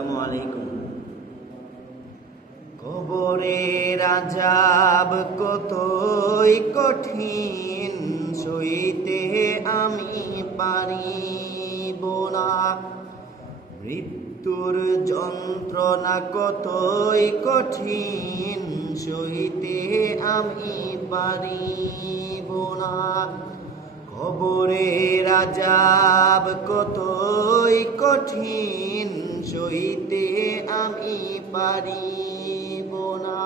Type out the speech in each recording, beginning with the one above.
আসসালামু আলাইকুম। কবরের আযাব কতই কঠিন, সইতে আমি পারিব না। মৃত্যুর যন্ত্রণা কতই কঠিন, সইতে আমি পারিব না। কবরের আযাব কতই কঠিন, সইতে আমি পারিব না।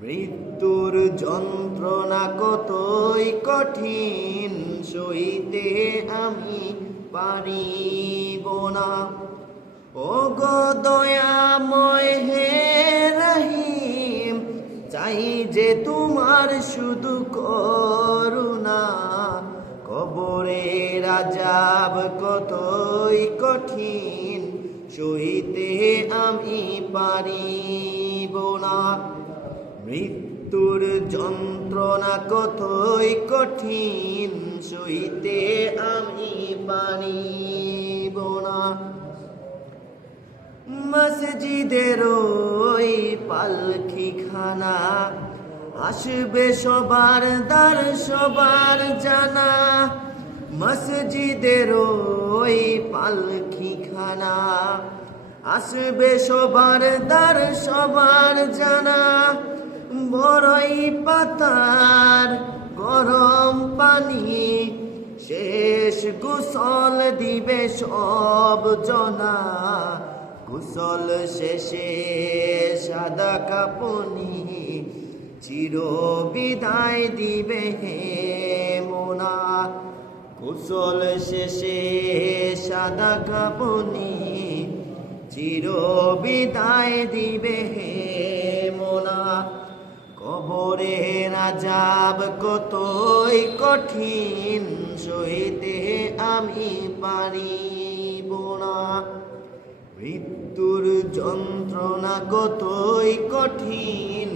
মৃত্যুর যন্ত্রণা কতই কঠিন, সইতে আমি পারিব না। ওগো দয়াময় হে রহিম, চাই যে তোমার শুধু করুণা। কবরের আযাব কতই কঠিন, সইতে আমি পারিব না। মৃত্যুর যন্ত্রণা কতই কঠিন, সইতে আমি পারিব না। মসজিদের ওই পালকিখানা, আসবে সবার দ্বার সবার জানা। মসজিদের ওই পালকিখানা, আসবে সবার দ্বার সবার জানা। বড়ই পাতার গরম পানি, শেষ গোসল দিবে সব জনা। গোসল শেষে সাদা কাপনি, চির বিদায় দিবে হে মোনা। গোসল শেষে সাদা কাপনি, চির বিদায় দিবে হে মোনা। কবরের আযাব কতই কঠিন, সইতে আমি পারিব না। মৃত্যুর যন্ত্রণা কতই কঠিন,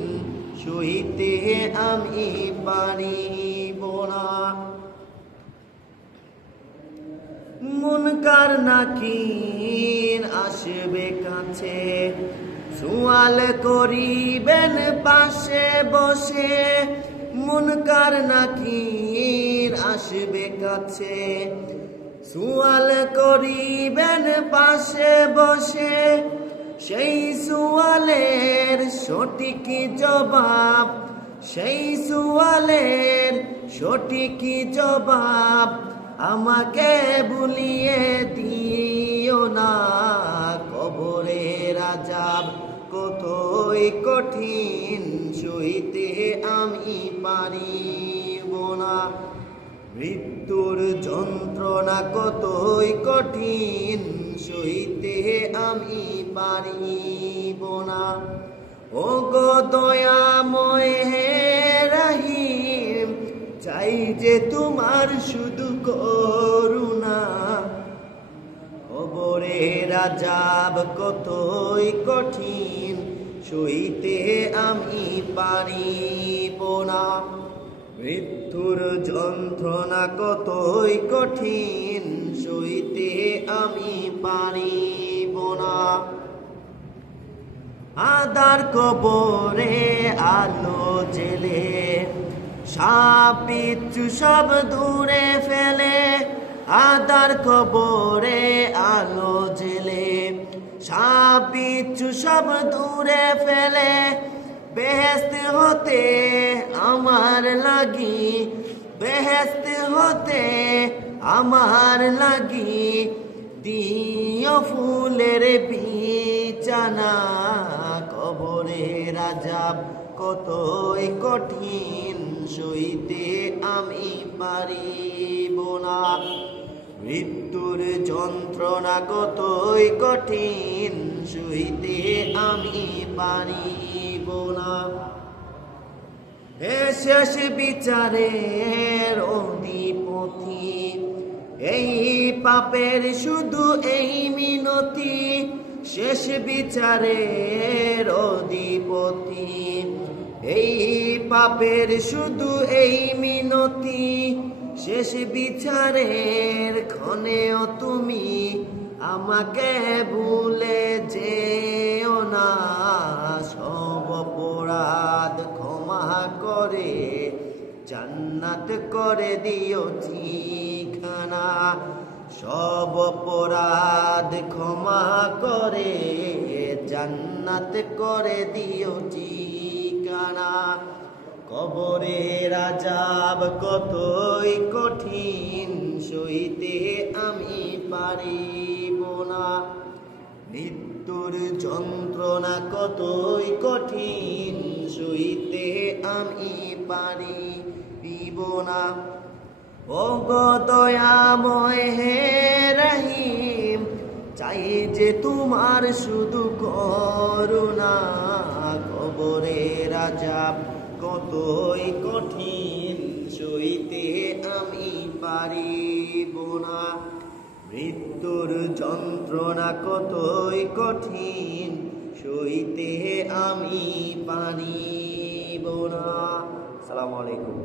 সইতে আমি পারিব না। মুনকার নাকির আসবে কাছে, সুয়াল করিবেন পাশে বসে। মুনকার নাকির আসবে কাছে, সুয়াল করিবেন পাশে বসে। সেই সুয়ালের সঠিক জবাব, সেই সুয়ালের সঠিক জবাব আমাকে ভুলিয়ে দিও না। কবরের আযাব কতই কঠিন, সইতে আমি পারিব না। মৃত্যুর যন্ত্রণা কতই কঠিন, সইতে আমি পারিব না। ওগো দয়াময় হে রহিম, চাই যে তোমার শুধু করুণা। কবরের আযাব কতই কঠিন, সইতে আমি পারিব না। মৃত্যুর যন্ত্রণা কতই কঠিন, সইতে আমি পারিব না। আদার কবরে আলো জেলে, সাপ বিচ্ছু সব দূরে ফেলে। আদার কবরে আলো জেলে, সাপ বিচ্ছু সব দূরে ফেলে। বেহেশত হতে আমার লাগি, বেহেশত হতে আমার লাগি, দিও ফুলের বিছানা। কবরের আযাব কতই কঠিন, সইতে আমি পারিব না। মৃত্যুর যন্ত্রণা কতই কঠিন, সইতে আমি পারিব না। হে শেষ বিচারের অধিপতি, এই পাপের শুধু এই মিনতি। শেষ বিচারের অধিপতি, এই পাপের শুধু এই মিনতি। শেষ বিচারের ক্ষণেও তুমি আমাকে ভুলে যেও না, সব অপরাধ ক্ষমা করে জান্নাত করে দিও ঠিকানা। সব অপরাধ ক্ষমা করে জান্নাত করে দিও ঠিকানা। কবরের আযাব কতই কঠিন, সইতে আমি পারিব না। মৃত্যুর যন্ত্রণা কতই কঠিন, সইতে আমি পারিব না। ওগো দয়াময় হে রহিম, চাই যে তোমার শুধু করুণা। কবরের আযাব কতই কঠিন, সইতে আমি পারিব না। মৃত্যুর যন্ত্রণা কতই কঠিন, সইতে আমি পারিব না। আসসালামু আলাইকুম।